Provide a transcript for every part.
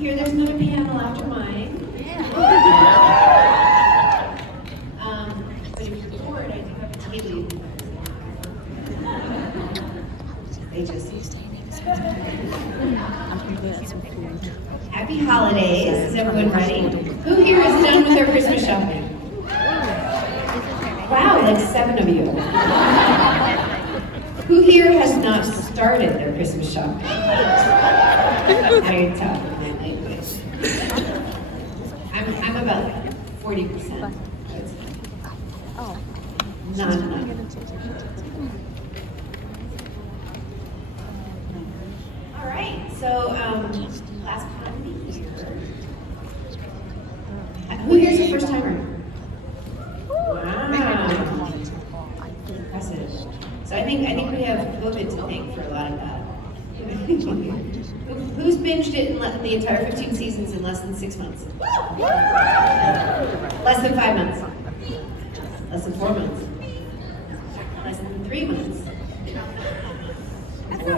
hear there's another panel after mine. But if you're bored, I do have a tea leaf. They just Happy holidays. Is everyone ready? Who here is done with their Christmas shopping? Wow, like 7 of you. Who here has not started their Christmas shopping? Very tough. I'm about 40%. Not enough. All right, so last time of the year. Who here's a first timer? Wow. Impressive. So I think we have COVID to thank for a lot of that. Who's binged it in the entire 15 seasons in less than 6 months? Less than 5 months? Less than 4 months? Less than 3 months?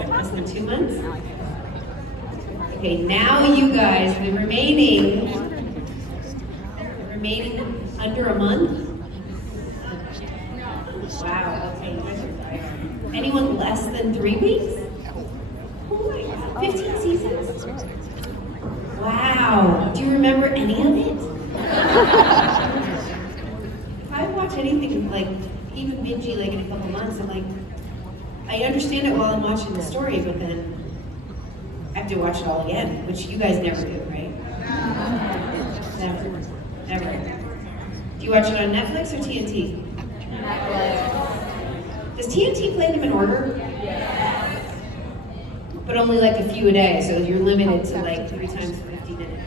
Less than 2 months? Okay, now you guys, the remaining under a month? Wow, okay, you guys are tired. Anyone less than 3 weeks? Oh my God, 15 seasons? Wow, do you remember any of it? If I watch anything like, even bingey like in a couple months, I'm like, I understand it while I'm watching the story, but then I have to watch it all again, which you guys never do, right? Never. Never. Do you watch it on Netflix or TNT? Does TNT play them in order? But only like a few a day, so you're limited to like 3 times 50 minutes.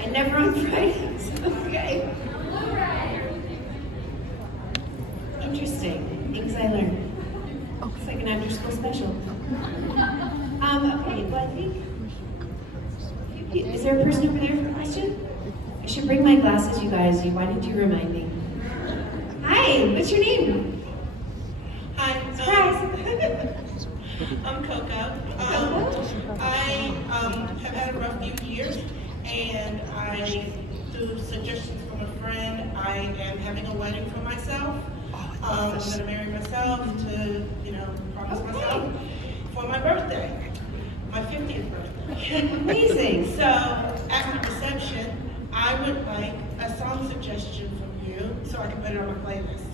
And never on Fridays. Okay. Interesting. Things I learned. It's like an after-school special. Okay, well I think, is there a person over there for a question? I should bring my glasses, you guys. Why didn't you remind me? Hi, what's your name? Hi, Surprise. I'm Coco. I have had a rough few years, and through suggestions from a friend, I am having a wedding for myself. I'm going to marry myself to, promise myself for my birthday, my 50th birthday. Amazing. So after reception, I would like a song suggestion from you so I can put it on my playlist.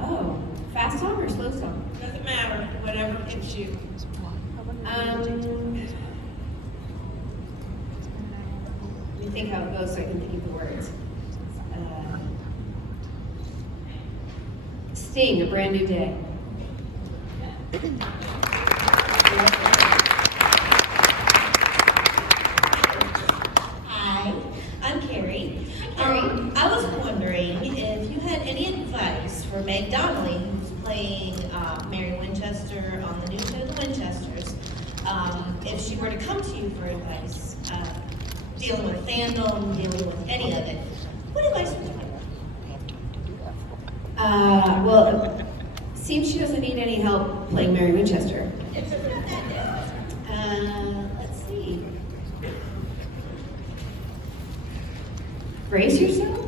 Oh, fast song or slow song? Doesn't matter, whatever hits you. Let me think how it goes so I can think of the words. Sting, A Brand New Day. Hi, I'm Carrie. Carrie. I was wondering if you had any advice for Meg Donnelly, who's playing Mary Winchester on the new show, The Winchesters. If she were to come to you for advice, dealing with fandom, dealing with any of it, what advice would you give her? Well, it seems she doesn't need any help playing Mary Winchester. Let's see. Brace yourself?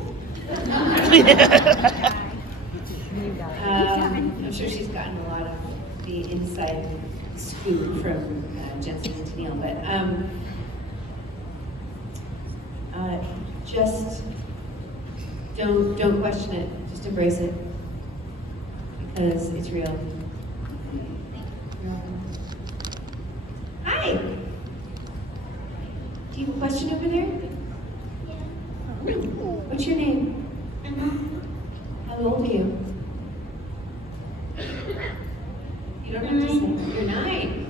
I'm sure she's gotten a lot of the inside scoop from Jensen and Tennille, but just don't question it. Just embrace it because it's real. Hi. Do you have a question over there? What's your name? How old are you? You don't have to say. You're 9.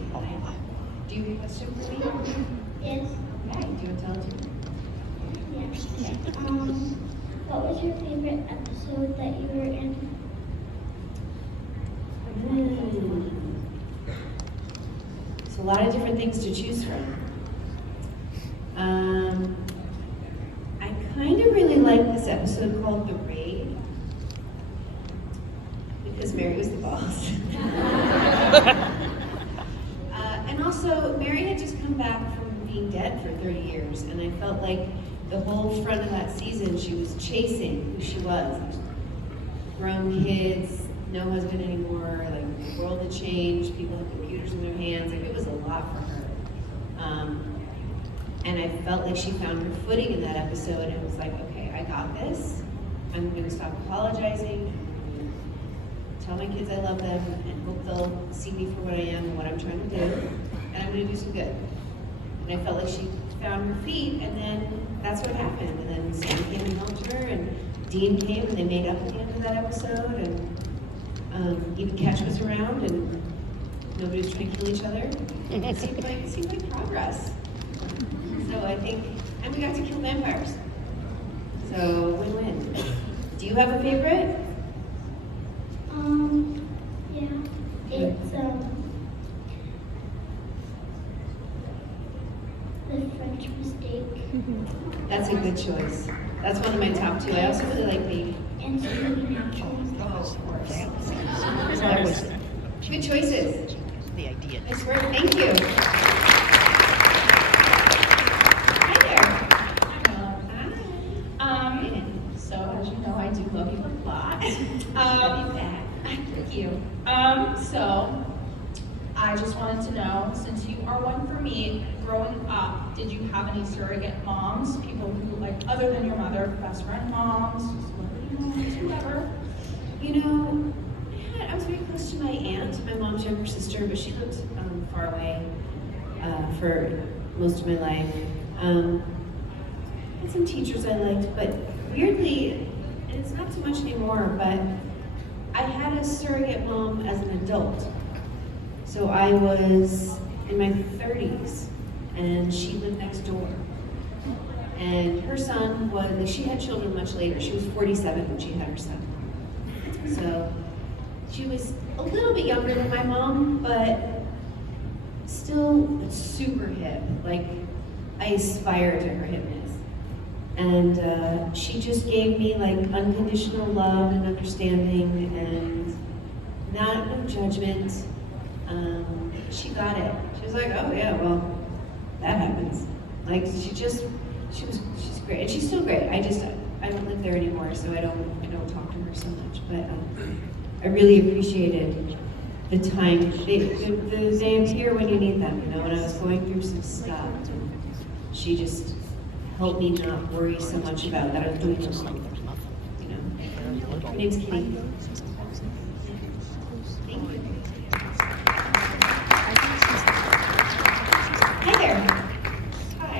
Do you have a question for me? Yes. Okay. Do you want to tell it to me? Yes. What was your favorite episode that you were in? There's a lot of different things to choose from. I kind of really like this episode called The Raid because Mary was the boss. And also, Mary had just come back from the being dead for 30 years. And I felt like the whole front of that season, she was chasing who she was. Grown kids, no husband anymore, like the world had changed, people had computers in their hands, like it was a lot for her. And I felt like she found her footing in that episode and was like, okay, I got this. I'm gonna stop apologizing, tell my kids I love them, and hope they'll see me for what I am and what I'm trying to do, and I'm gonna do some good. And I felt like she found her feet, and then that's what happened. And then Sam came and helped her, and Dean came, and they made up at the end of that episode, and even Catch was around, and nobody was trying to kill each other. It seemed like progress. So I think, and we got to kill vampires. So win-win. Do you have a favorite? Yeah, it's, the French Mistake. That's a good choice. That's one of my top two. I also really like the And SPNNash. Of course. Good choices. The idea. Nice work. Thank you. Hi there. Hi. So as you know, I do love you a lot. Love you back. Thank you. So I just wanted to know, since you are one for me, growing up, did you have any surrogate moms, people who, like, other than your mother, best friend moms, celebrity moms, whoever? You know, I was very close to my aunt, my mom's younger sister, but she lived far away for most of my life. Had some teachers I liked, but weirdly, and it's not so much anymore, but I had a surrogate mom as an adult. So I was in my 30s, and she lived next door. And her son was, like, she had children much later. She was 47 when she had her son. So she was a little bit younger than my mom, but still super hip. Like, I aspire to her hipness. And she just gave me like unconditional love and understanding and no judgment. She got it. She was like, oh yeah, well, that happens. Like she's great, and she's still great. I don't live there anymore, so I don't talk to her so much. But I really appreciated the time. They appear when you need them. You know, when I was going through some stuff, she just helped me not worry so much about that I was doing something. You know, her name's Kitty. Thank you. Hi there. Hi.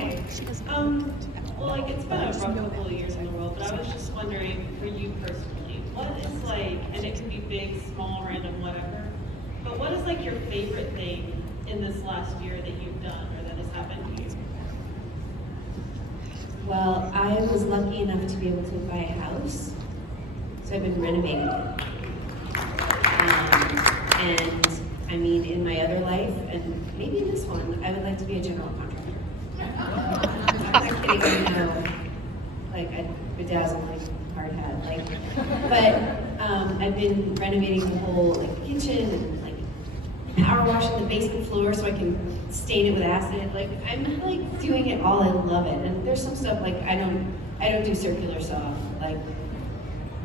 Well, like, it's been a rough couple of years in the world, but I was just wondering, for you personally, what is like, and it can be big, small, random, whatever, but what is like your favorite thing in this last year that you've done or that has happened to you? Well, I was lucky enough to be able to buy a house, so I've been renovating it. And I mean, in my other life, and maybe in this one, I would like to be a general contractor. I'm not kidding, I know. Like, I'd bedazzle my hard hat. Like, but I've been renovating the whole like kitchen and like power washing the basement floor so I can stain it with acid. Like, I'm like doing it all. I love it. And there's some stuff like I don't do circular saw. Like,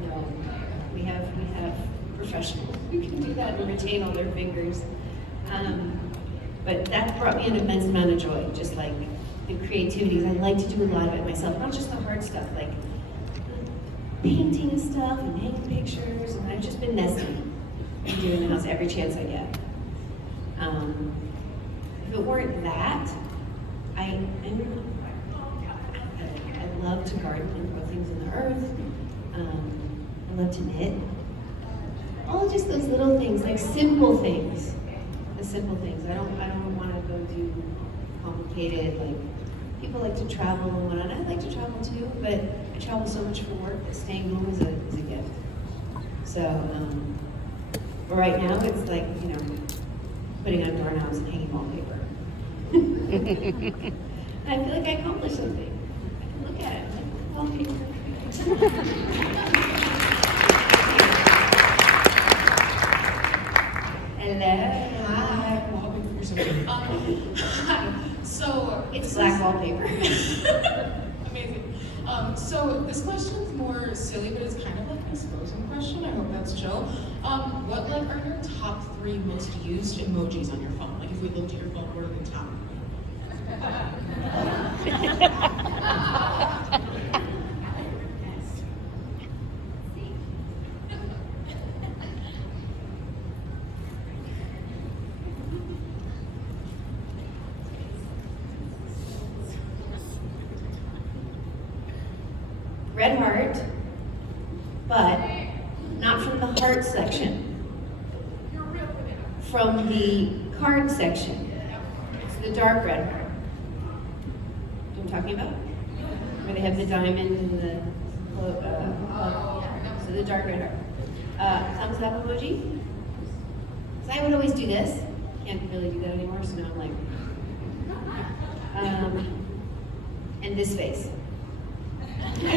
no, we have professionals who can do that and retain all their fingers. But that brought me an immense amount of joy. Just like the creativity. I like to do a lot of it myself, not just the hard stuff, like painting and stuff and hanging pictures. And I've just been nesting and doing the house every chance I get. If it weren't that, I love to garden and grow things in the earth. I love to knit. All just those little things, like simple things. The simple things. I don't want to go do complicated, like people like to travel and whatnot. I like to travel too, but I travel so much for work that staying home is a gift. So right now it's like, you know, putting on doorknobs and hanging wallpaper. And I feel like I accomplished something. I can look at it like wallpaper. Hello. Hi. So It's black wallpaper. amazing. So this question's more silly, but it's kind of like an exposing question. I hope that's chill. What like are your top 3 most used emojis on your phone? Like if we looked at your phone, what are the top? Red heart, but not from the heart section. From the card section. It's the dark red heart. You know what I'm talking about? Where they have the diamond and the so the dark red heart. Thumbs up emoji. So I would always do this. Can't really do that anymore, so now I'm like. And this face. I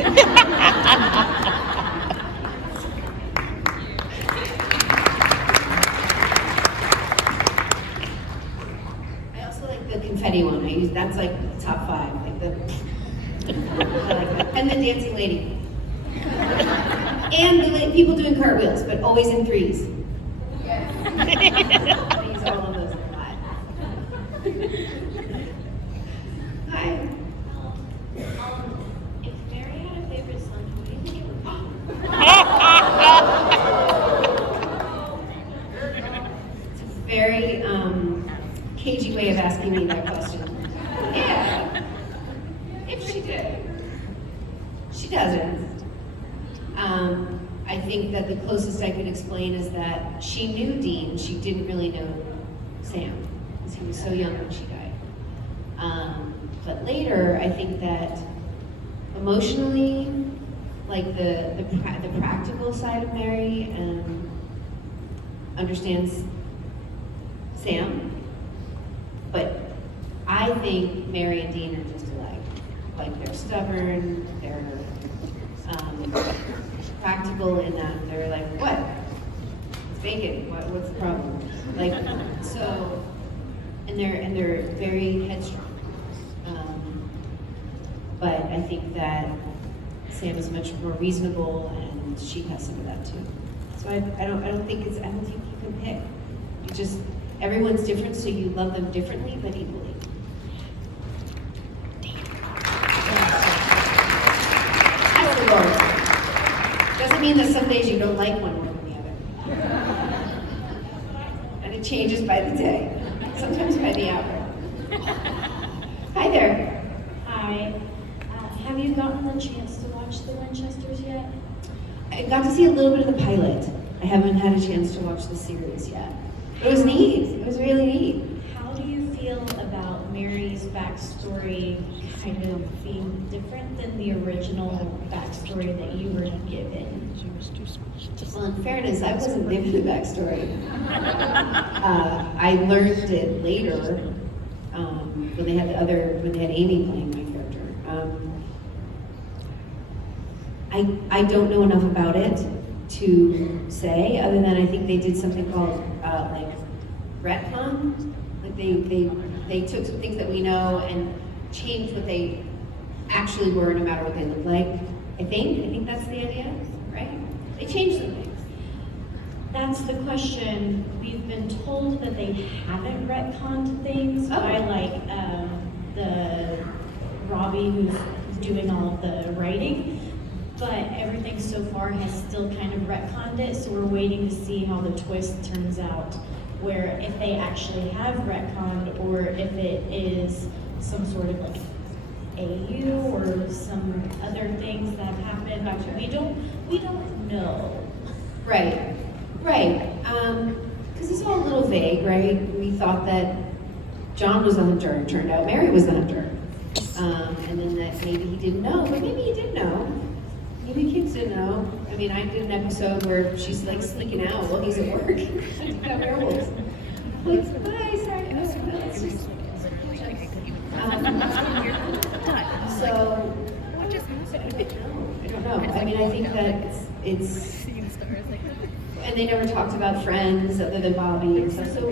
also like the confetti one. That's like the top 5. Like the I like that. And the dancing lady. And the people doing cartwheels, but always in 3s. I use all of those a lot. Hi. If Mary had a favorite son, who do you think it would be? It's a very cagey way of asking me that question. Yeah, if she did. She doesn't. I think that the closest I could explain is that she knew Dean, she didn't really know Sam, because he was so young when she died. But later, I think that emotionally, like the practical side of Mary understands Sam, but I think Mary and Dean are just alike. Like they're stubborn, they're practical in that they're like, what? It's bacon. What's the problem? Like so, and they're very headstrong. But I think that Sam is much more reasonable, and she has some of that too. So I don't think you can pick. You just everyone's different, so you love them differently but equally. That's the Lord. Doesn't mean that some days you don't like one more than the other. And it changes by the day, sometimes by the hour. Hi there. Hi. Have you gotten the chance to watch the Winchesters yet? I got to see a little bit of the pilot. I haven't had a chance to watch the series yet. It was neat. It was really neat. How do you feel about Mary's backstory kind of being different than the original backstory that you were given? Well, in fairness, I wasn't given the backstory. I learned it later when they had Amy playing my character. I don't know enough about it to say, other than I think they did something called like retcon. Like they took some things that we know and changed what they actually were, no matter what they looked like. I think that's the idea, right? They changed some things. That's the question. We've been told that they haven't retconned things by like the Robbie who's doing all of the writing, but everything so far has still kind of retconned it, so we're waiting to see how the twist turns out, where if they actually have retconned or if it is some sort of like AU or some other things that have happened. We don't know. Right. Because it's all a little vague, right? We thought that John was the hunter, and turned out Mary was the hunter. And then that maybe he didn't know, but maybe he did know. Maybe kids didn't know. I mean, I did an episode where she's like sneaking out while he's at work. She's got werewolves. Like, bye, sorry. Let's just... So, I don't know. I mean, I think that it's and they never talked about friends other than Bobby and stuff. So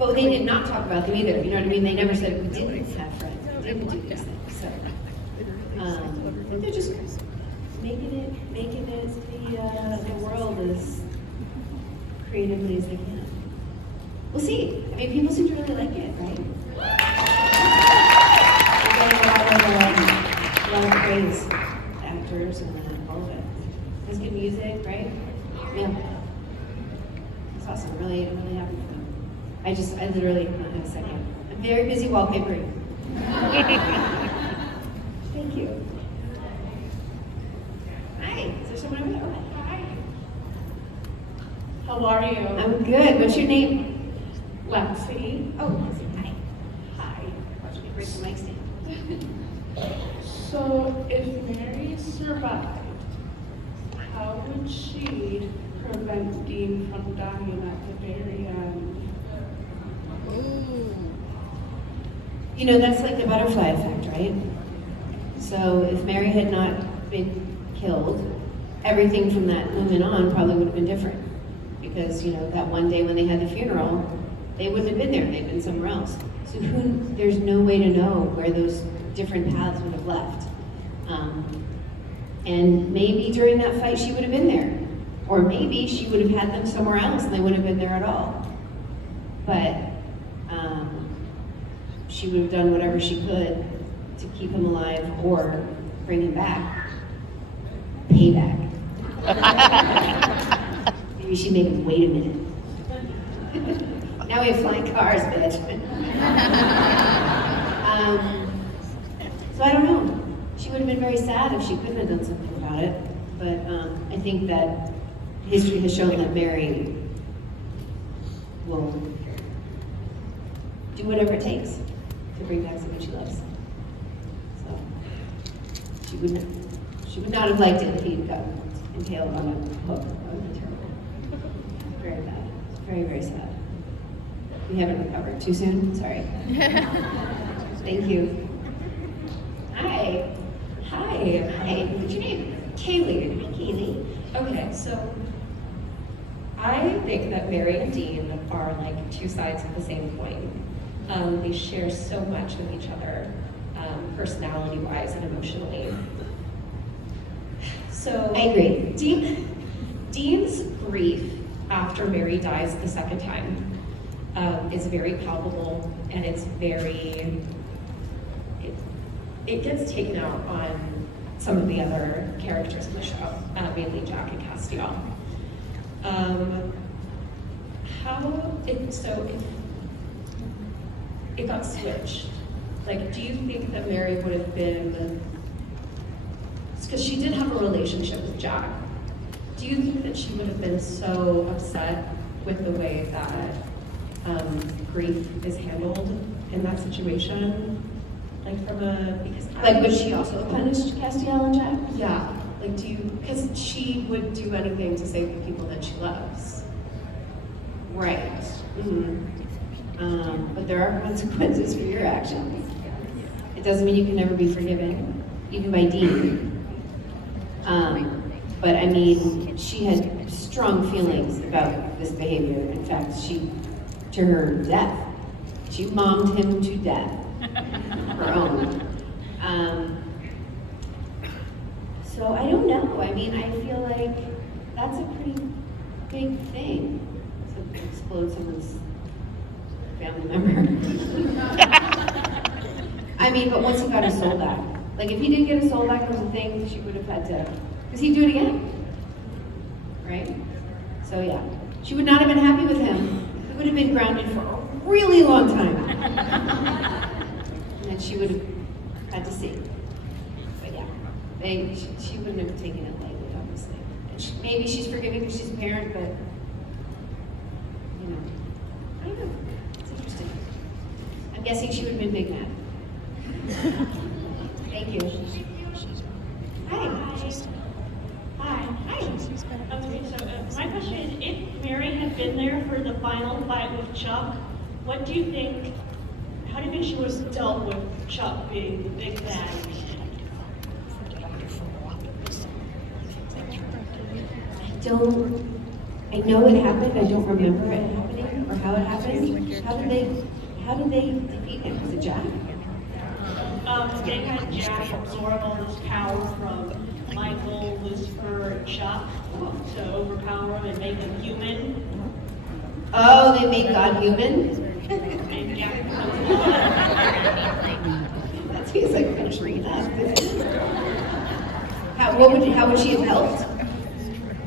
But they did not talk about them either, you know what I mean? They never said we didn't have friends, we didn't do these things, so. I think they're just making it the world as creatively as they can. We'll see. I mean, people seem to really like it, right? A lot of praise, actors and all of it. It's good music, right? Yeah. It's awesome. Really happy for them. I literally don't have a second. I'm very busy wallpapering. Thank you. Hi, is there someone over there? Hi. How are you? I'm good. What's your name? Lexi. Oh, Lexi. Hi. Hi. Watch me break the mic stand. So, if Mary survived, how would she prevent Dean from dying at the very end? You know, that's like the butterfly effect, right? So if Mary had not been killed, everything from that moment on probably would have been different. Because, you know, that one day when they had the funeral, they wouldn't have been there, they'd been somewhere else. So there's no way to know where those different paths would have left. And maybe during that fight she would have been there. Or maybe she would have had them somewhere else and they wouldn't have been there at all. But she would have done whatever she could to keep him alive or bring him back. Payback. Maybe she made him wait a minute. Now we have flying cars, bitch. So I don't know. She would have been very sad if she couldn't have done something about it. But I think that history has shown that Mary will do whatever it takes to bring back someone she loves. So she would not have liked it if he'd gotten impaled on a hook. That would be terrible. Very bad. Very, very sad. We haven't recovered. Too soon? Sorry. Thank you. Hi. Hi. Hi. What's your name? Kaylee. Hi, Kaylee. Okay, so I think that Mary and Dean are like two sides of the same coin. They share so much with each other, personality-wise and emotionally. So I agree. Dean's grief after Mary dies the second time is very palpable, and it's very, it gets taken out on some of the other characters in the show, mainly Jack and Castiel. If it got switched, like, do you think that Mary would have been, because she did have a relationship with Jack, do you think that she would have been so upset with the way that grief is handled in that situation? Like Like, would she also have punished Castiel and Jack? Yeah, like because she would do anything to save the people that she loves. Right. But there are consequences for your actions. It doesn't mean you can never be forgiven, even by Dean. But I mean, she had strong feelings about this behavior. In fact, to her death. She mommed him to death. Her own. So I don't know. I mean, I feel like that's a pretty big thing to explode someone's family member. I mean, but once he got his soul back, like if he didn't get his soul back, it was a thing she would have had to, because he'd do it again, right? So yeah, she would not have been happy with him. He would have been grounded for a really long time. And then she would have had to see. But yeah, she wouldn't have taken it lightly, obviously. And maybe she's forgiving because she's a parent, but you know, I don't know. It's interesting. I'm guessing she would have been big mad. Thank you. Hi. Hi. Okay, so my question is, if Mary had been there for the final fight with Chuck, what do you think, how do you think she would have dealt with Chuck being the big bad? I know it happened, I don't remember it happening or how it happened? How did they defeat him? Was it Jack? They had Jack absorb all this power from Michael, Lucifer, and Chuck to overpower him and make him human. Oh, they made God human? And Jack becomes God. That seems like punishment enough. How would she have helped?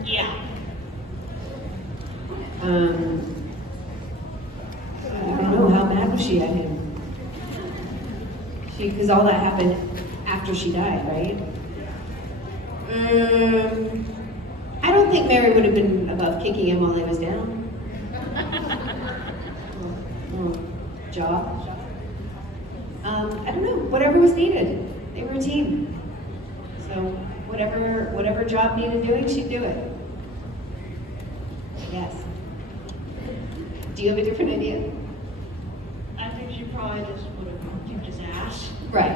Yeah. I don't know, how mad was she at him? Because all that happened after she died, right? I don't think Mary would have been above kicking him while he was down. Job. I don't know, whatever was needed. They were a team. So whatever job needed doing, she'd do it. Yes. Do you have a different idea? I think she probably just would have kicked his ass. Right.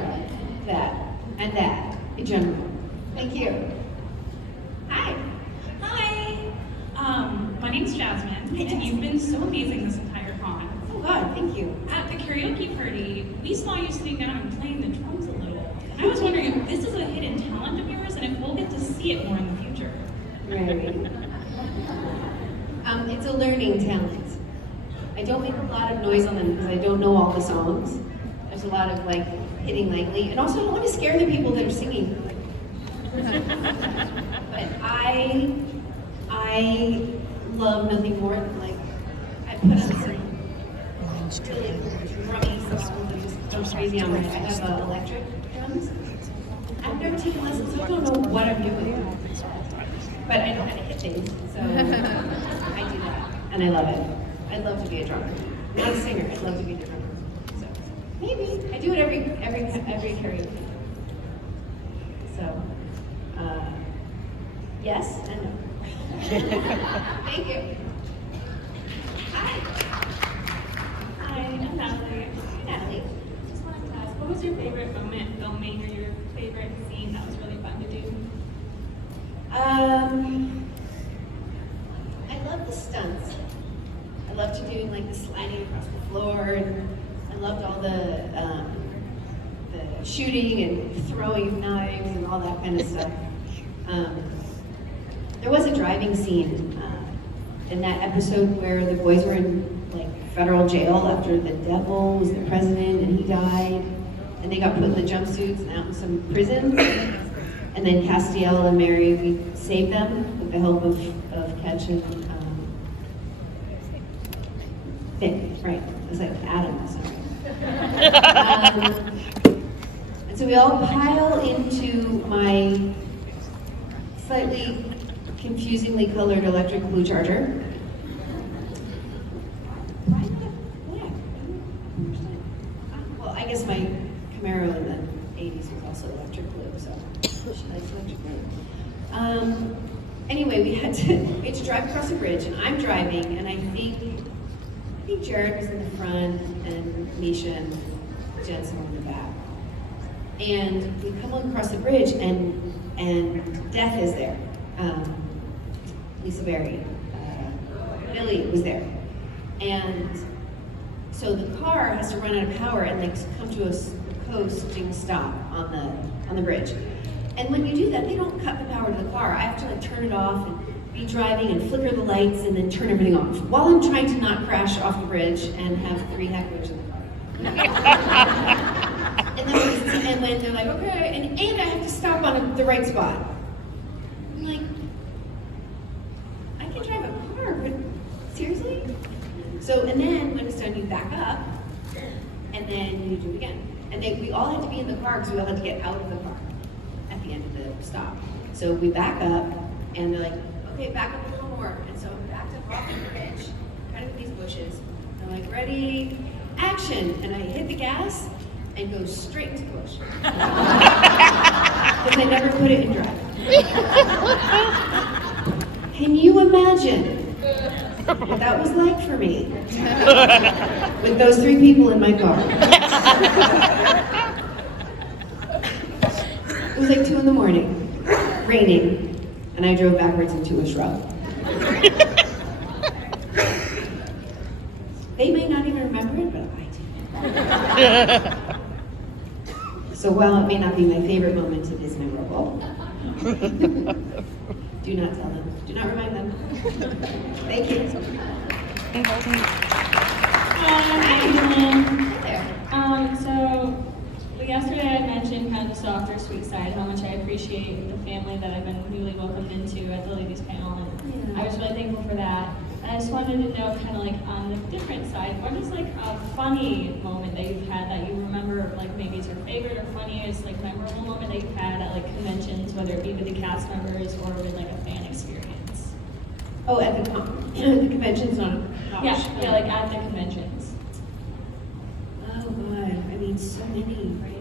That. And that. In general. Thank you. Hi. Hi. My name's Jasmine, and you've been so amazing this entire con. Oh God, thank you. At the karaoke party, we saw you sitting down and playing the drums a little. And I was wondering if this is a hidden talent of yours, and if we'll get to see it more in the future. Right. It's a learning talent. I don't make a lot of noise on them because I don't know all the songs. There's a lot of like hitting lightly, and also I don't want to scare the people that are singing. But I love nothing more than like I put on some really drummy songs that just go crazy on my head. I have electric drums. I've never taken lessons, so I don't know what I'm doing. But I know how to hit things, so I do that, and I love it. I'd love to be a drummer. I'm not a singer. I'd love to be a drummer. So maybe I do it every karaoke. So yes and no. Thank you. Hi. Hi, I'm Natalie. Natalie. Just wanted to ask, what was your favorite moment filming or your favorite scene that was really fun to do? I love the stunts. I loved doing like the sliding across the floor, and I loved all the shooting and throwing of knives and all that kind of stuff. There was a driving scene in that episode where the boys were in like federal jail after the devil was the president and he died, and they got put in the jumpsuits and out in some prison. And then Castiel and Mary, we saved them with the help of Ketch and Nick, right? It was like Adam. And so we all pile into my slightly confusingly colored electric blue Charger. Well, I guess my Camaro in the 80s was also electric blue, so she likes electric blue. Anyway, we had to drive across the bridge, and I'm driving, and I think Jared was in the front, and Misha and Jensen were in the back. And we come across the bridge, and Death is there. Lisa Berry, Billy was there. And so the car has to run out of power and like come to a coasting stop on the bridge. And when you do that, they don't cut the power to the car. I have to like turn it off and be driving and flicker the lights and then turn everything off while I'm trying to not crash off the bridge and have 3 hecklers in the car. and then they're like, okay, and I have to stop on the right spot. I'm like, I can drive a car, but seriously? So, and then when it's done, you back up, and then you do it again. And we all had to be in the car because we all had to get out of the car at the end of the stop. So we back up, and they're like, okay, back up a little more. And so I backed up off the bridge, kind of these bushes. They're like, ready, action. And I hit the gas and go straight into the bush. Because I never put it in drive. Can you imagine what that was like for me? With those 3 people in my car. It was like 2 a.m, raining, and I drove backwards into a shrub. So while it may not be my favorite moment, it is memorable. Do not tell them. Do not remind them. Thank you. So yesterday I mentioned kind of the softer, sweet side, how much I appreciate the family that I've been newly welcomed into at the ladies panel, and I was really thankful for that. And I just wanted to know, kind of like on the different side, what is like a funny moment that you've had that you remember, like maybe it's your favorite or funniest, like memorable moment that you've had at like conventions, whether it be with the cast members or with like a fan experience? Oh, at the conventions on. Yeah, like at the conventions. Oh God, I mean, so many, right?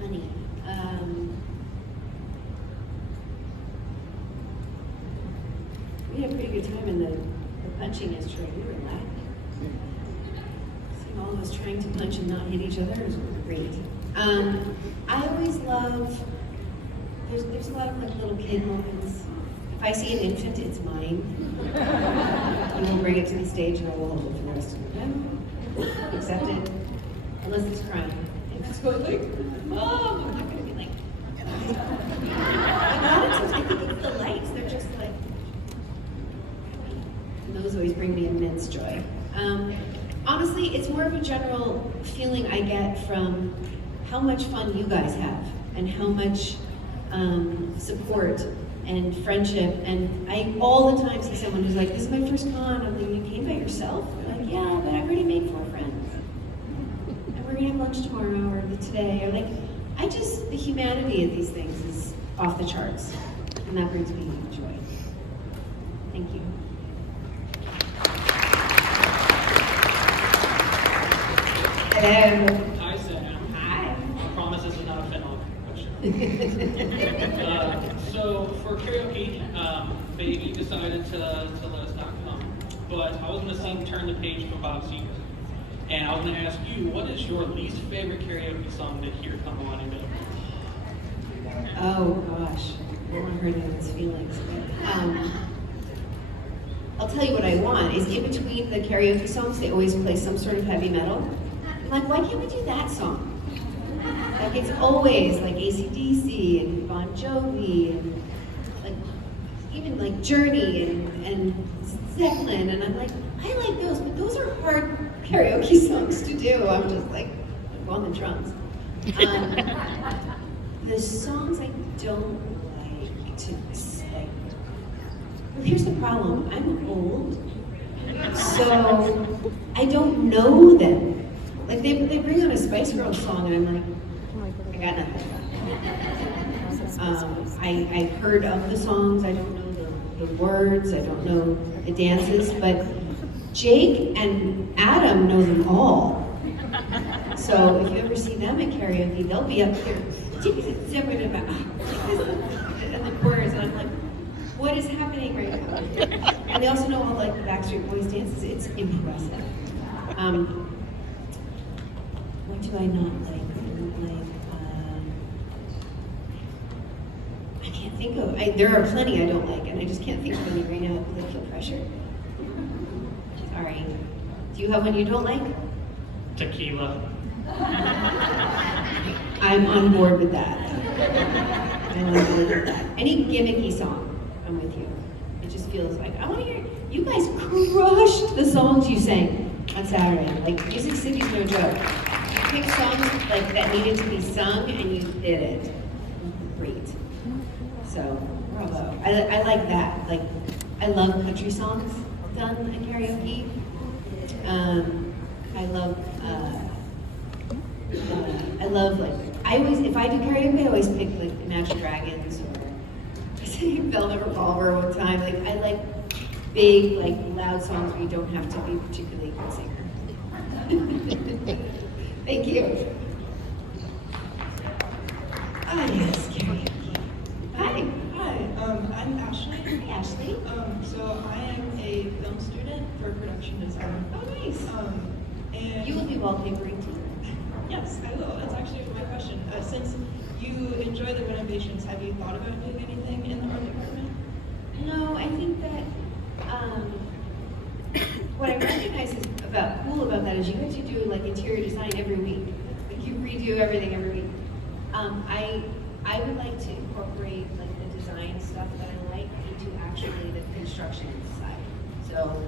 Funny. We had a pretty good time in the punching yesterday. We were laughing. Seeing all of us trying to punch and not hit each other is great. I always love, there's a lot of like little kid moments. If I see an infant, it's mine. We will bring it to the stage and I will hold it for the rest of the time. Accept it, unless it's crying. If it's going like, Mom, I'm not gonna be like, a lot of times I think it's the lights, they're just like, and those always bring me immense joy. Honestly, it's more of a general feeling I get from how much fun you guys have and how much support and friendship. And I all the time see someone who's like, this is my first con. I'm like, you came by yourself? They're like, yeah, but I've already made 4 friends. And we're gonna have lunch tomorrow or today. Or like, the humanity of these things is off the charts. And that brings me joy. Thank you. Hello. Hi, Sam. Hi. I promise this is not a fennel question. So for karaoke, Baby decided to let us not come, but I was going to sing "Turn the Page" from Bob Seger, and I was going to ask you, what is your least favorite karaoke song to hear come on and go? Oh gosh, no one hurt anyone's feelings. I'll tell you what I want is in between the karaoke songs, they always play some sort of heavy metal. I'm like, why can't we do that song? Like it's always like AC/DC and Bon Jovi and like even like Journey and Zeppelin, and I'm like, I like those, but those are hard karaoke songs to do. I'm just like on the drums. The songs I don't like to like. Well, here's the problem. I'm old, so I don't know them. Like they bring on a Spice Girls song, and I'm like, I got nothing. I've heard of the songs. I don't know the words. I don't know the dances, but Jake and Adam know them all. So if you ever see them at karaoke, they'll be up here in the corners, and I'm like, what is happening right now? And they also know all like the Backstreet Boys dances. It's impressive. What do I not like? I can't think of. There are plenty I don't like, and I just can't think of any right now because I feel pressure. Sorry. Do you have one you don't like? Tequila. I'm on board with that. I'm on board with that. Any gimmicky song, I'm with you. It just feels like, I want to hear, you guys crushed the songs you sang on Saturday. Like, Music City's no joke. You picked songs like that needed to be sung, and you did it. Great. So, bravo. I like that. Like, I love country songs done at karaoke. I love like, if I do karaoke, I always pick like Imagine Dragons or I sang Velvet Revolver one time. Like I like big, like loud songs where you don't have to be particularly good singer. Thank you. Ah yes, karaoke. Hi. I'm Ashley. Hi Ashley. So I am a film student for production design. Oh nice. And You will be wallpapering too. Yes, I will. That's actually my question. Since you enjoy the renovations, have you thought about doing anything in the art department? No, I think that what I recognize is cool about that is you get to do like interior design every week. Like you redo everything every week. I would like to incorporate like the design stuff that I like into actually the construction side. So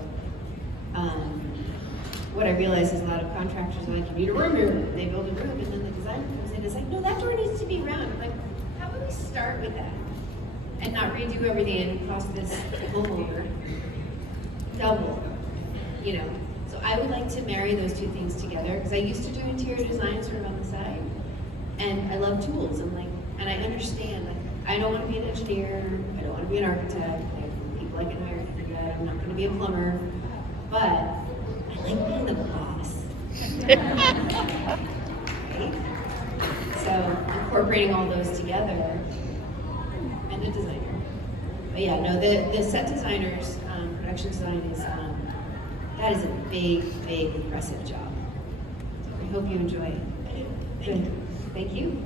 what I realize is a lot of contractors are like, you need a room here. They build a room and then the designer comes in and is like, no, that door needs to be round. I'm like, how about we start with that? And not redo everything and cost this homeowner double, you know. So I would like to marry those two things together because I used to do interior design sort of on the side, and I love tools. And I understand. Like, I don't want to be an engineer. I don't want to be an architect. People I can hire to do that. I'm not going to be a plumber, but I like being the boss. Right? So incorporating all those together, and a designer. But yeah, no, the set designers, production design is, that is a big, big, impressive job. So I hope you enjoy it. Good. Thank you.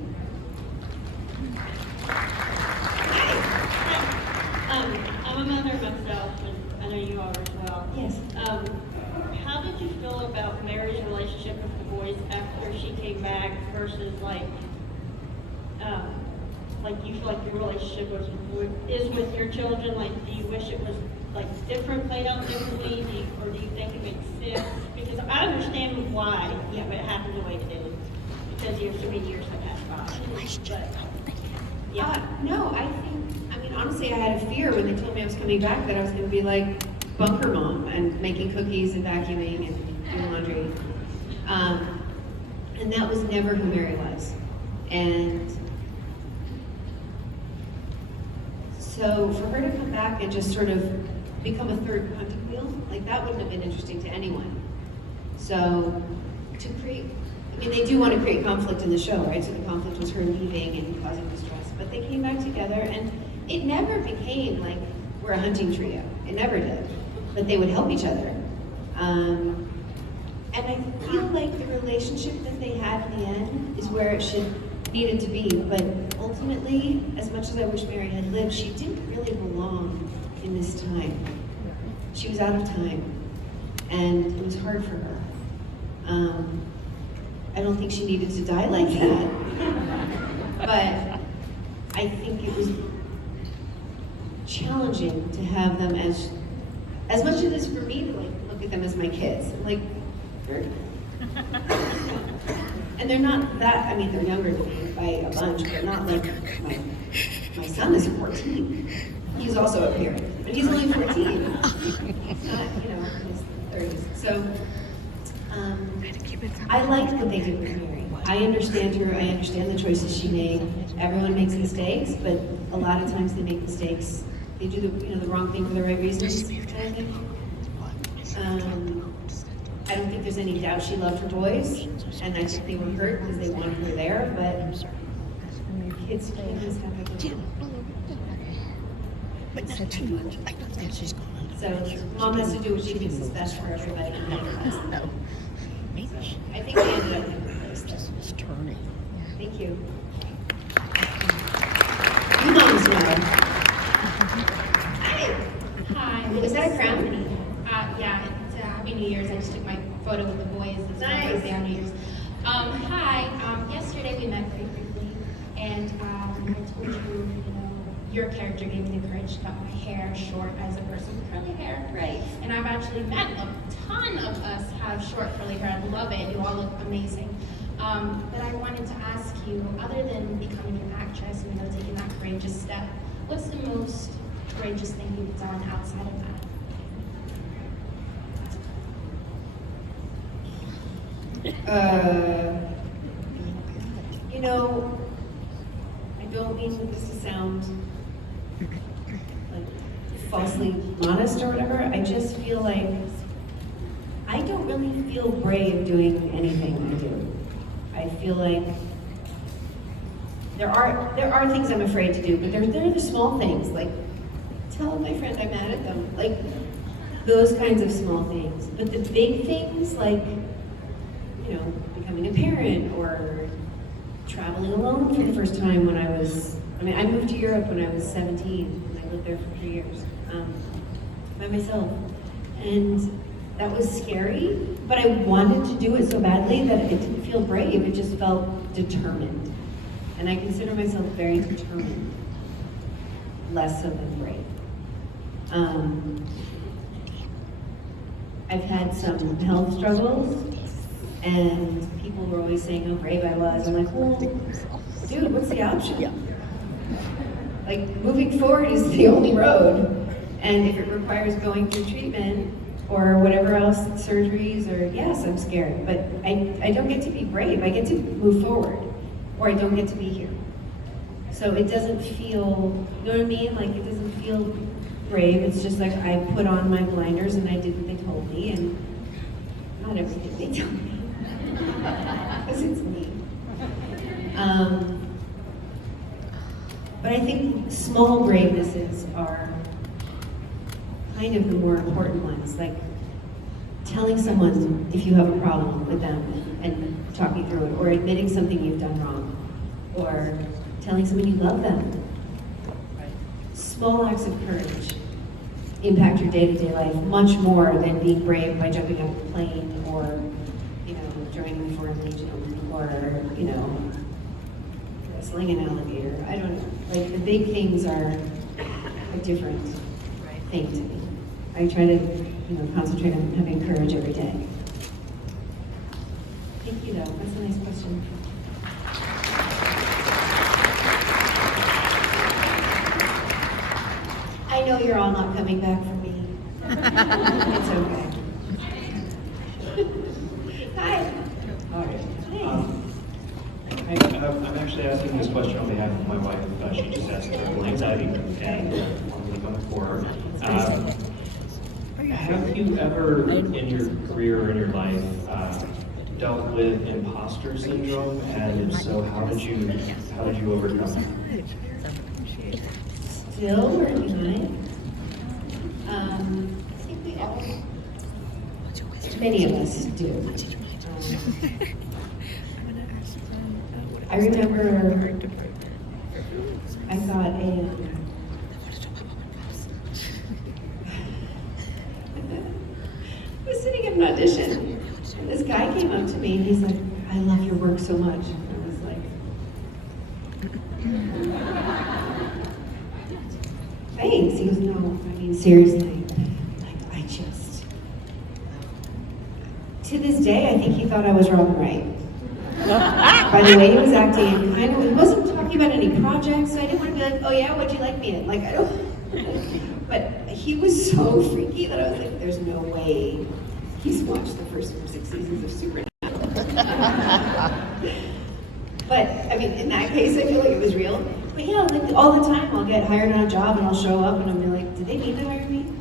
I'm a mother myself, and I know you are as well. Yes. How did you feel about Mary's relationship with the boys after she came back versus like you feel like your relationship is with your children? Like, do you wish it was like different, played out differently, or do you think it makes sense? Because I understand why it happened the way it did, because there's so many years that passed by. But yeah. No, I mean, honestly, I had a fear when they told me I was coming back that I was going to be like bunker mom and making cookies and vacuuming and doing laundry. And that was never who Mary was. And so for her to come back and just sort of become a third hunting wheel, like that wouldn't have been interesting to anyone. So to create, I mean, they do want to create conflict in the show, right? So the conflict was her leaving and causing distress. But they came back together, and it never became like we're a hunting trio. It never did. But they would help each other. And I feel like the relationship that they had in the end is where it needed to be. But ultimately, as much as I wish Mary had lived, she didn't really belong in this time. She was out of time, and it was hard for her. I don't think she needed to die like that. But I think it was challenging to have them as much as it is for me to like look at them as my kids. I'm like, and they're not that, I mean, they're younger than me by a bunch, but not like my son is 14. He's also a parent, but he's only 14. He's not, you know, in his 30s. So I liked what they did with Mary. I understand her, I understand the choices she made. Everyone makes mistakes, but a lot of times they make mistakes. They do the wrong thing for the right reasons, kind of thing. I don't think there's any doubt she loved her boys, and I think they were hurt because they wanted her there, but kids can't just have a good But not too much. I don't think she's gone. So mom has to do what she thinks is best for everybody. No. I think they ended up in a good place. It's turning. Thank you. You moms know. Hi. Is that a crown? Yeah, it's Happy New Year's. I just took my photo with the boys. It's my Nice. birthday on New Year's. Hi. Yesterday we met very briefly, and I told you, your character gave me the courage to cut my hair short as a person with curly hair. Right. And I've actually met a ton of us have short curly hair. I love it. You all look amazing. But I wanted to ask you, other than becoming an actress and taking that courageous step, what's the most courageous thing you've done outside of that? I don't mean this to sound like falsely modest or whatever. I just feel like I don't really feel brave doing anything I do. I feel like there are things I'm afraid to do, but they're the small things, like tell my friend I'm mad at them, like those kinds of small things. But the big things, like becoming a parent or traveling alone for the first time when I moved to Europe when I was 17, and I lived there for 3 years by myself. And that was scary, but I wanted to do it so badly that it didn't feel brave, it just felt determined. And I consider myself very determined, less so than brave. I've had some health struggles, and people were always saying how brave I was. I'm like, well, dude, what's the option? Like, moving forward is the only road. And if it requires going through treatment or whatever else, surgeries, or yes, I'm scared, but I don't get to be brave. I get to move forward, or I don't get to be here. So it doesn't feel, you know what I mean? Like, it doesn't feel brave. It's just like I put on my blinders and I did what they told me, and not everything they told me, because it's me. But I think small bravenesses are kind of the more important ones, like telling someone if you have a problem with them and talking through it, or admitting something you've done wrong, or telling someone you love them. Small acts of courage impact your day-to-day life much more than being brave by jumping out of a plane, or, you know, joining the Foreign Legion, or, you know, wrestling an alligator. I don't know. Like, the big things are a different thing to me. I try to, you know, concentrate on having courage every day. Thank you, though. That's a nice question. I know you're all not coming back for me. It's okay. Hi. Hi. I'm actually asking this question on behalf of my wife. She just has terrible anxiety, and I'm really coming for her. Have you ever, in your career or in your life, dealt with imposter syndrome? And if so, how did you overcome it? Still working on it. I think we all, many of us do. I remember I thought I was sitting at an audition, and this guy came up to me and he's like, I love your work so much. And I was like, thanks. He goes, no, I mean, seriously. Like, I just, to this day, I think he thought I was Robin Wright. By the way he was acting, and kind of, he wasn't talking about any projects, so I didn't want to be like, oh yeah, what'd you like me in? Like, I don't, but he was so freaky that I was like, there's no way he's watched the first 6 seasons of Supernatural. But, I mean, in that case, I feel like it was real. But yeah, like, all the time I'll get hired on a job and I'll show up and I'll be like, did they mean to hire me?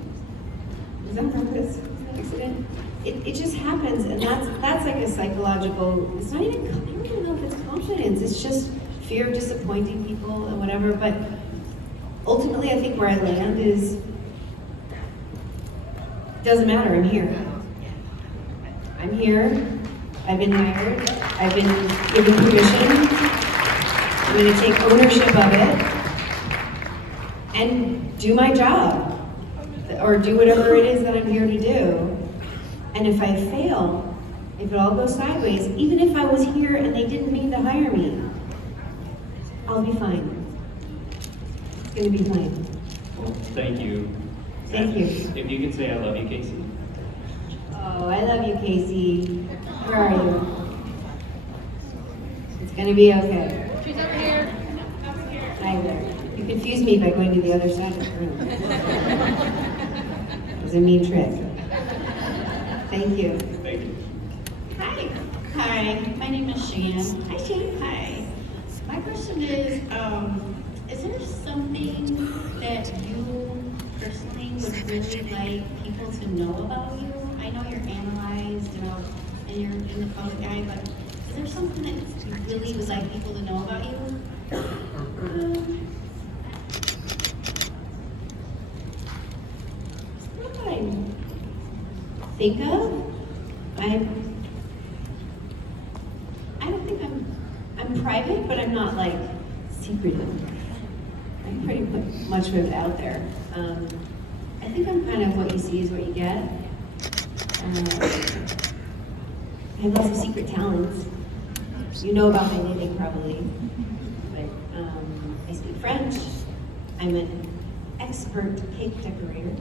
Was that on purpose? Was that an accident? It just happens, and that's like a psychological, it's not even, I don't even know if it's confidence, it's just fear of disappointing people and whatever, but ultimately I think where I land is, doesn't matter, I'm here. I'm here, I've been hired, I've been given permission, I'm going to take ownership of it, and do my job, or do whatever it is that I'm here to do. And if I fail, if it all goes sideways, even if I was here and they didn't mean to hire me, I'll be fine. It's going to be fine. Well, thank you. Thank you. If you could say I love you, Casey. Oh, I love you, Casey. Where are you? It's going to be okay. She's over here. Hi there. You confused me by going to the other side of the room. It was a mean trick. Thank you. Thank you. Hi. Hi, my name is Shan. Hi, Shan. Hi. My question is there something that you personally would really like people to know about you? I know you're analyzed, you know, and you're in the public eye, but is there something that you really would like people to know about you? What do I think of? I don't think I'm private, but I'm not like secretive. I'm pretty much put it out there. I think I'm kind of what you see is what you get. I have lots of secret talents. You know about my knitting probably. But I speak French. I'm an expert cake decorator.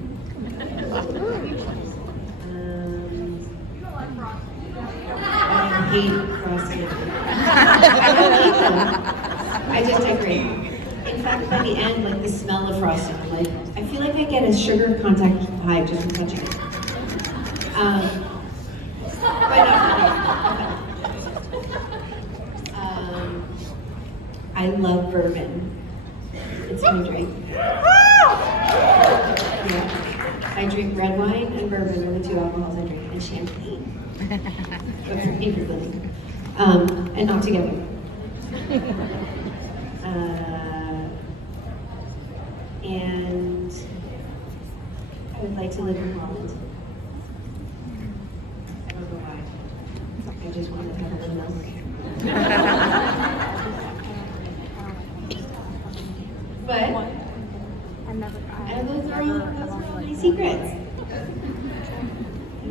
I hate frosting. I don't eat them. I just decorate. In fact, by the end, like the smell of frosting, like I feel like I get a sugar contact high just from touching it. But I love bourbon. It's my drink. Yeah. I drink red wine and bourbon are the two alcohols I drink, and champagne. But for secretly. And not together. And I would like to live in Holland. I don't know why. I just want to have a little milk. But those are all my secrets.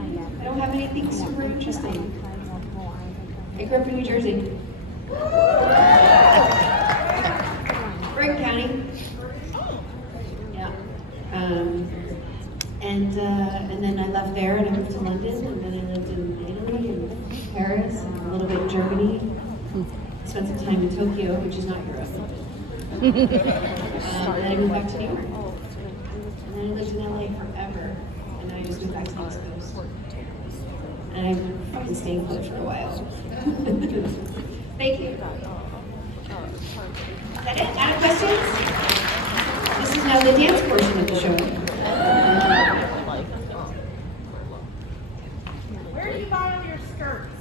I don't have anything super interesting. I grew up in New Jersey. Bergen County. Yeah. And then I left there and I moved to London, and then I lived in Italy and Paris and a little bit in Germany. Spent some time in Tokyo, which is not Europe. Then I moved back to New York. And then I lived in LA forever. And then I just moved back to the East Coast. And I've been fucking staying put for a while. Thank you. Is that it? Out of questions? This is now the dance portion of the show. Where do you buy all your skirts?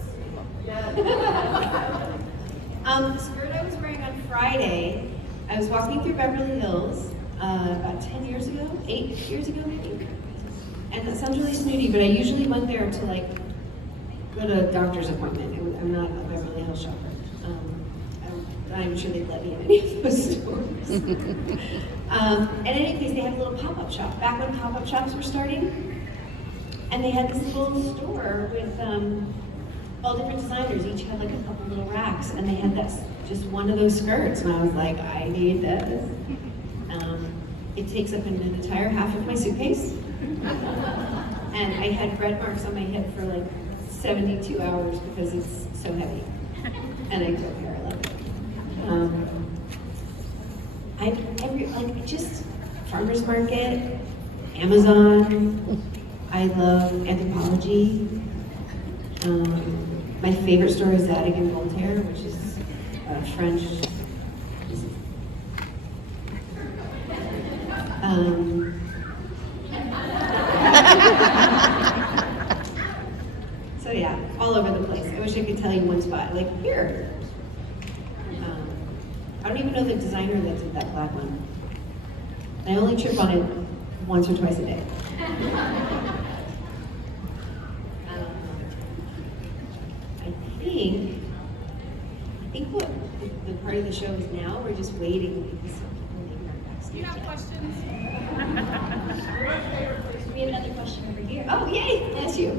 The skirt I was wearing on Friday, I was walking through Beverly Hills about 10 years ago, 8 years ago maybe. And that sounds really snooty, but I usually went there to like go to a doctor's appointment. I'm not a Beverly Hills shopper. I'm sure they'd let me in any of those stores. In any case, they had a little pop-up shop, back when pop-up shops were starting. And they had this little store with all different designers. Each had like a couple little racks, and they had this, just one of those skirts. And I was like, I need this. It takes up an entire half of my suitcase. And I had red marks on my hip for like 72 hours because it's so heavy. And I don't care, I love it. Just farmer's market, Amazon. I love Anthropology. My favorite store is Zadig and Voltaire, which is French. So yeah, all over the place. I wish I could tell you one spot. Like here. I don't even know the designer that did that black one. I only trip on it once or twice a day. I think what the part of the show is now, we're just waiting because people are backstage. You have questions? We have another question over here. Oh, yay! That's you.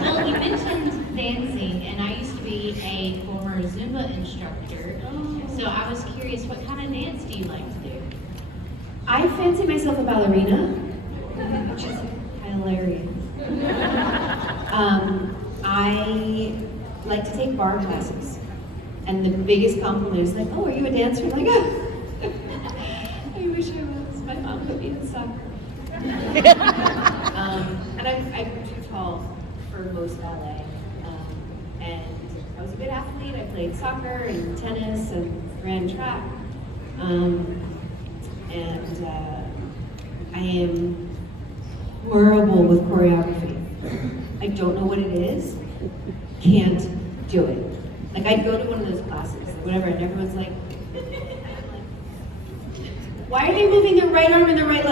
Well, you mentioned dancing, and I used to be a former Zumba instructor. So I was curious, what kind of dance do you like to do? I fancy myself a ballerina, which is hilarious. I like to take bar classes. And the biggest compliment is like, oh, are you a dancer? I'm like, oh. I wish I was. My mom put me in soccer. And I grew too tall for most ballet. And I was a good athlete. I played soccer and tennis and ran track. I am horrible with choreography. I don't know what it is. Can't do it. Like I'd go to one of those classes, whatever, and everyone's like, why are they moving their right arm and their right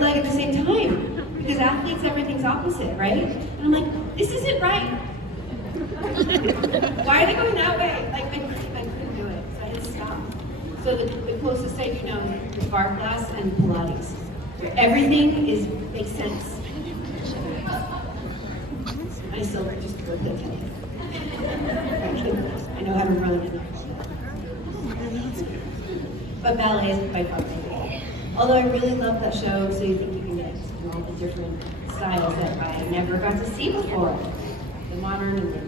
leg at the same time? Because athletes, everything's opposite, right? And I'm like, this isn't right. Why are they going that way? Like I couldn't do it, so I had to stop. So the closest I do now is bar class and Pilates. Everything makes sense. I still just look at it. know how to run enough. But ballet is by far my favorite. Although I really love that show, So You Think You Can Dance, and all the different styles that I never got to see before. The modern and the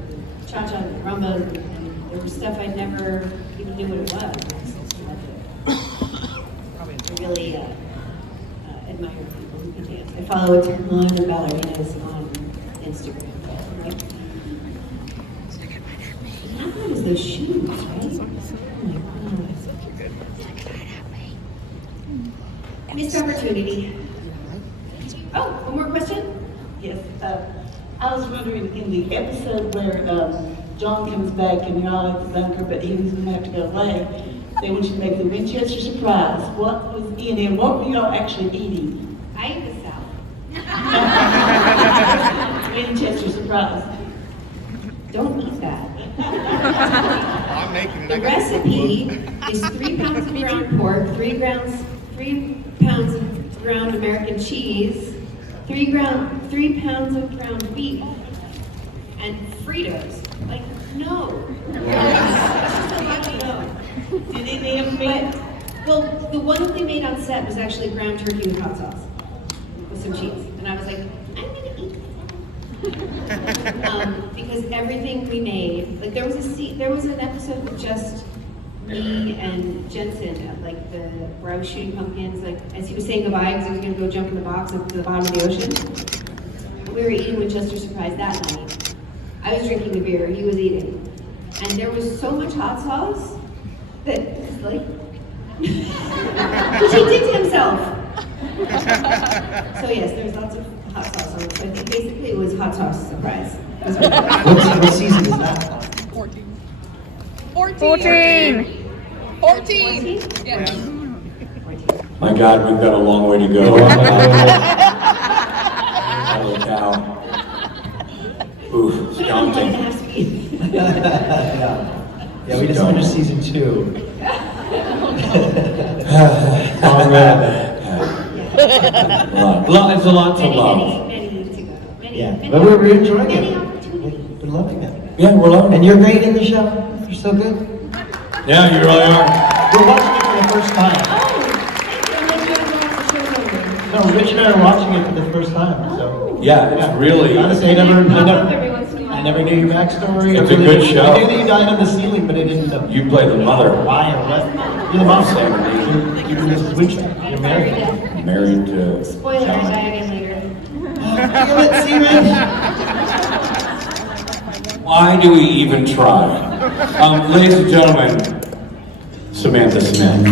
cha-cha and the rumba, and there was stuff I never even knew what it was. I really admire people who can dance. I follow a ton of ballerinas on Instagram. Right? How good is those shoes, right? Oh my God. Missed opportunity. Oh, one more question? Yes. I was wondering, in the episode where John comes back and you're all at the bunker, but he was going to have to go away, they want you to make the Winchester surprise. What was in it? What were y'all actually eating? I ate the salad. Winchester surprise. Don't eat that. I'm making it. The recipe is 3 pounds of ground pork, 3 pounds of ground American cheese, 3 pounds of ground beef, and Fritos. Like, no. Did any of them? Well, the one that they made on set was actually ground turkey with hot sauce, with some cheese. And I was like, I'm gonna eat that. Because everything we made, like there was an episode with just me and Jensen at where I was shooting pumpkins, like as he was saying goodbye because he was gonna go jump in the box at the bottom of the ocean. We were eating Winchester Surprise that night. I was drinking the beer, he was eating. And there was so much hot sauce that it's like, which he did to himself. So yes, there's lots of hot sauce on it. So I think basically it was hot sauce surprise. What season is that? 14. 14. Yeah. My God, we've got a long way to go. Holy cow. Oof, it's daunting. Yeah, we just finished season 2. It's a lot to love. Yeah, but we're enjoying it. We're loving it. Yeah, we're loving it. And you're great in the show. You're so good. Yeah, you really are. We're watching it for the first time. No, Rich and I are watching it for the first time. So Yeah, it's really. honestly, I never knew your backstory. It's a good show. I knew that you died on the ceiling, but I didn't know. You play the mother. Why or what? You're the mom. You're Mrs. Winchester. You're married. Married to. Spoiler, I die again later. Let's see, Rich. Why do we even try? Ladies and gentlemen, Samantha Smith.